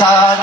7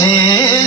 6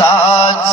7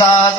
7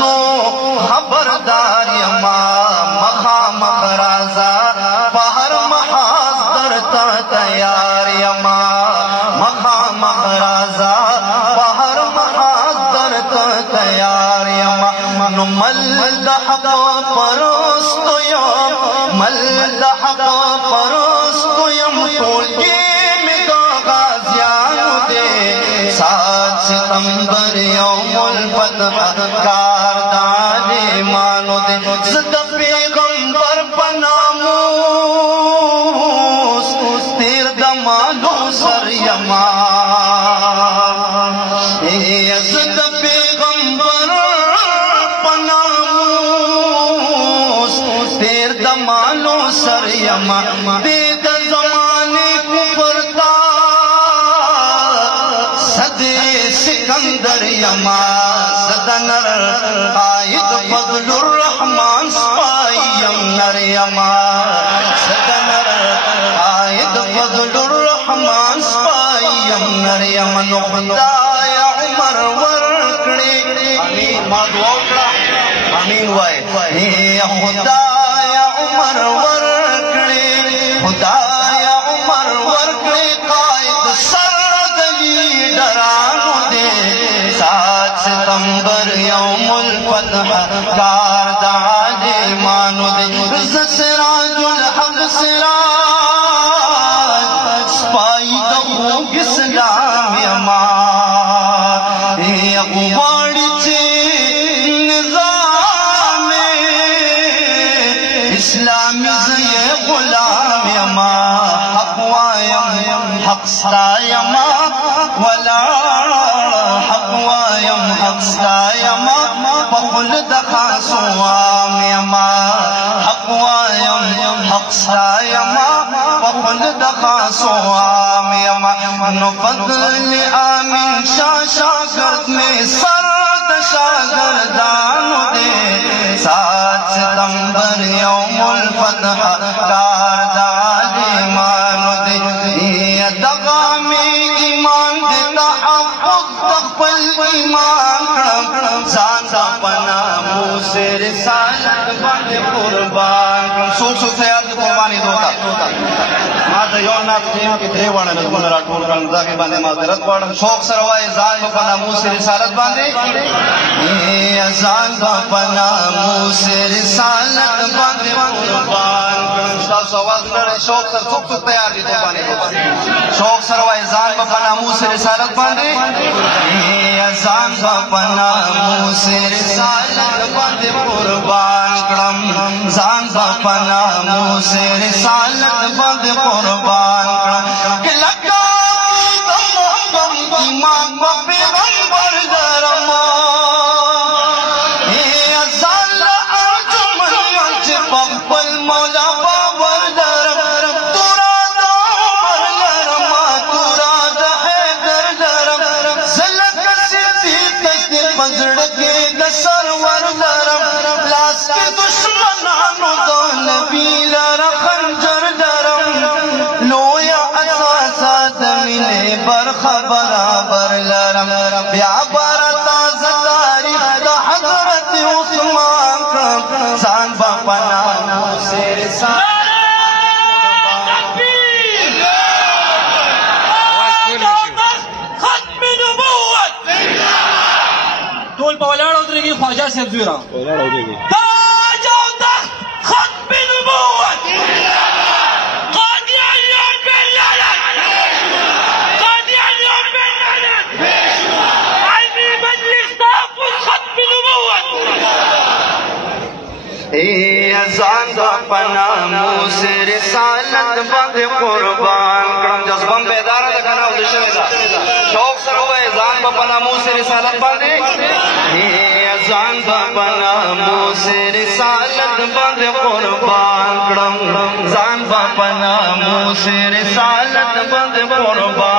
نو خبردار یما مخامخ رازا بہر محاذ درتا تیار یما مخامخ رازا بہر محاذ درتا تیار یما نو مل حق پرستو یم مل حق پرستو یم ٹولگی ستمبر یوم الفتح کاردان ایمانو دے زد پیغمبر پناموس تیر دمالو سر یما زد پیغمبر پناموس تیر دمالو سر یما دے دا زمانے کفرتا سکندر یما زدنر آید فضل الرحمن سپایم نر یما زدنر آید فضل الرحمن سپایم نر یما نو خدای عمر ورکڑی امین ما دعا کڑا امین وائے خدای عمر ورکڑی خدای عمر ورکڑی قائد سر دلی ڈرانو دے 7 ستمبر یوم الفتح کاردان ایمانو دے سراج الحق سراج سپائی دخوگ اسلام یما اقواری چے نظام اسلامی زی غلام یما حق وایم حق ستا یما ولا حق وایم حق ستا یما بخل دخاسوام یما حق وایم حق ستا یما بخل دخاسوام یما نو فضل آمین شاگرد میں سرد شاگردانو دے 7 ستمبر یوم الفتح کاردان ایمانو دے دغامی ایمان دے تحفظ تخفل ایمان کرم زان دا پنا موسے رسالت بند قربان کرم سوک سیاد قربانی دوتا ماتا یونات قیم کی دریوانا نظمون را ٹھول کرن داخل باندے معذرت پاڑم شوق سروائی زان با پنا موسے رسالت باندے زان با پنا موسے رسالت بند قربان کرم شتاس آواز لڑے شوق سر سوک سوک تیار دی قربانی دوتا شوق سروائی زان با پنا موسے رسالت باندے زان با پنا موسے رسالت بند قربان کرم زان با پنا موسے رسالت بند قربان کرم کہ لگا ایمان با پیغمبر درما ازال ارجمن منچ بقبل مولا باور درم تورا دا عمر لرما تورا دا حیدر درم زلک صدیق کے پزڑکے دا سرور درم لاس کے دشمنانو دا نبی لرا خنجر درم لویا اساسا دمینے برخ برابر لرم بیا برتا تاریخ دا حضرت عثمان کرم زان با پنا موسے رسالت ټول په ولاړ ودرېږي خواجه صاحب زوی را تاج او تخت ختم نبوت قادیانیان باللعنت قادیانیان باللعنت علمي مجلس تحفظ ختم نبوت زان دا پنا موسے رسالت بند قربان کرم جذبم بیدار دا کنا او دشوی دا شوق سر ہوئے زان با پنا موسے رسالت باندے زان با پنا موسے رسالت بند قربان کرم زان با پنا موسے رسالت بند قربان